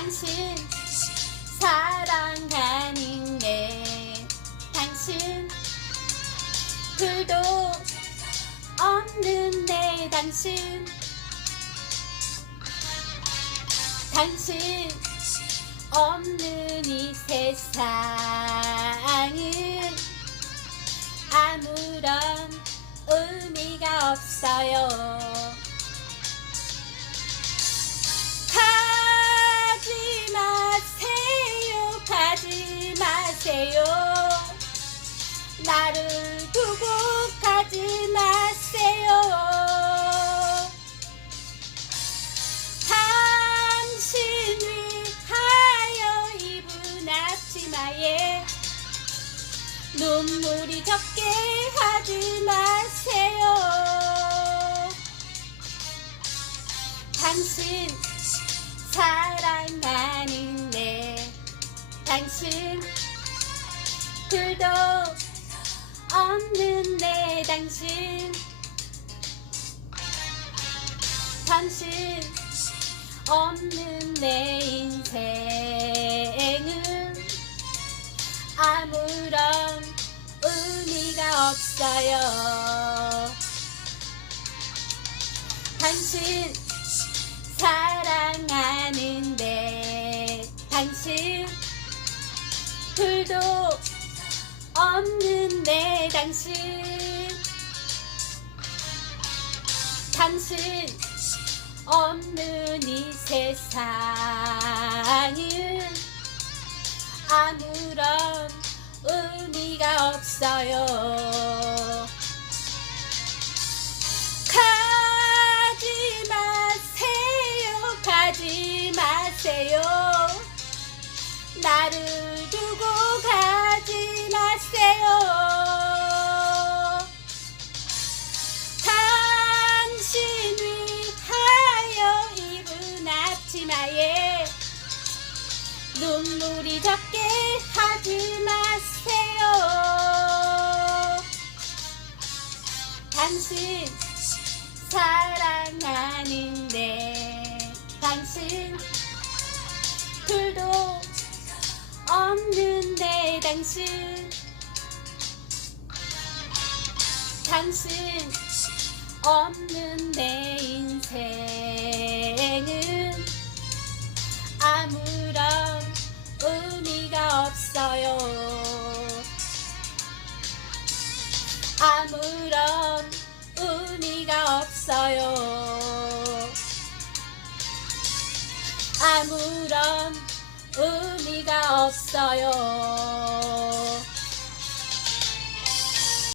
당신 사랑하는 내 당신 둘도 없는 내 당신 당신 없는 이 세상은 아무런 의미가 없어요. 가지 마세요, 가지 마세요. 나를 두고 가지 마세요. 당신 위하여 입은 앞치마에 눈물이 적게 하지 마세요. 당신 사랑하는 내 당신 둘도 없는 내 당신 당신 없는 내 인생은 아무런 의미가 없어요. 당신 사랑하는 내 당신 둘도 없는 내 당신 당신 없는 이 세상은 아무런 의미가 없어요. 가지 마세요, 가지 마세요. 나를 두고 가지 마세요. 당신 위하여 입은 앞치마에 눈물이 적게 하지 마세요. 당신 사랑하는 내 당신 둘도 없는 내 당신 당신 없는 내 인생은 아무런 의미가 없어요. 아무런 의미가 없어요. 아무런 의미가 없어요.